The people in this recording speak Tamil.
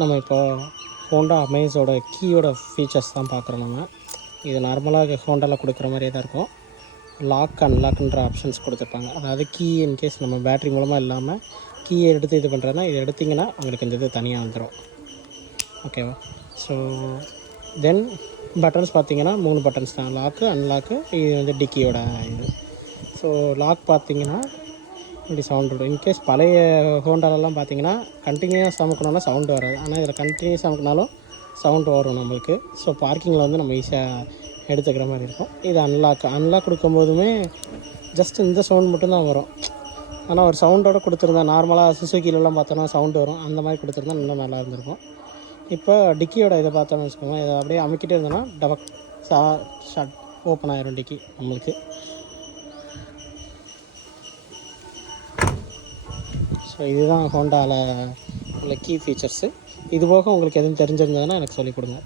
நம்ம இப்போ ஹோண்டா அமேஸோட கீயோட ஃபீச்சர்ஸ் தான் பார்க்குறோம். நம்ம இது நார்மலாக ஹோண்டாவில் கொடுக்குற மாதிரியே தான் இருக்கும். லாக் அன்லாக்ன்ற ஆப்ஷன்ஸ் கொடுத்துருப்பாங்க. அதாவது கீ இன்கேஸ் நம்ம பேட்ரி மூலமாக இல்லாமல் கீயை எடுத்து இது பண்ணுறதுனா இது எடுத்திங்கன்னா உங்களுக்கு இந்த இது தனியாக வந்துடும். ஓகேவா? ஸோ தென் பட்டன்ஸ் பார்த்தீங்கன்னா 3 பட்டன்ஸ் தான், லாக்கு அன்லாக்கு. இது வந்து டிக்கியோட இது. ஸோ லாக் பார்த்தீங்கன்னா இப்படி சவுண்ட் வரும். இன்கேஸ் பழைய ஹோண்டாலெலாம் பார்த்தீங்கன்னா கண்டினியூஸாக அமுக்கணுன்னா சவுண்டு வராது. ஆனால் இதில் கண்டினியூஸாக அமுக்கினாலும் சவுண்டு வரும் நம்மளுக்கு. ஸோ பார்க்கிங்கில் வந்து நம்ம ஈஸியாக எடுத்துக்கிற மாதிரி இருக்கும். இது அன்லாக் கொடுக்கும்போதுமே ஜஸ்ட் இந்த சவுண்ட் மட்டும்தான் வரும். ஆனால் ஒரு சவுண்டோடு கொடுத்துருந்தா நார்மலாக சுசுக்கிலெலாம் பார்த்தோன்னா சவுண்டு வரும். அந்த மாதிரி கொடுத்துருந்தா இன்னும் நல்லா இருந்திருக்கும். இப்போ டிக்கியோட இதை பார்த்தோன்னு வச்சுக்கோங்க, இதை அப்படியே அமுக்கிட்டே இருந்தோன்னா டபக் ஷட் ஓப்பன் ஆயிரும் டிக்கி நம்மளுக்கு. ஸோ இதுதான் ஹோண்டாவில் உள்ள கீ ஃபீச்சர்ஸு. இது போக உங்களுக்கு எதுவும் தெரிஞ்சிருந்ததுன்னா எனக்கு சொல்லிக் கொடுங்க.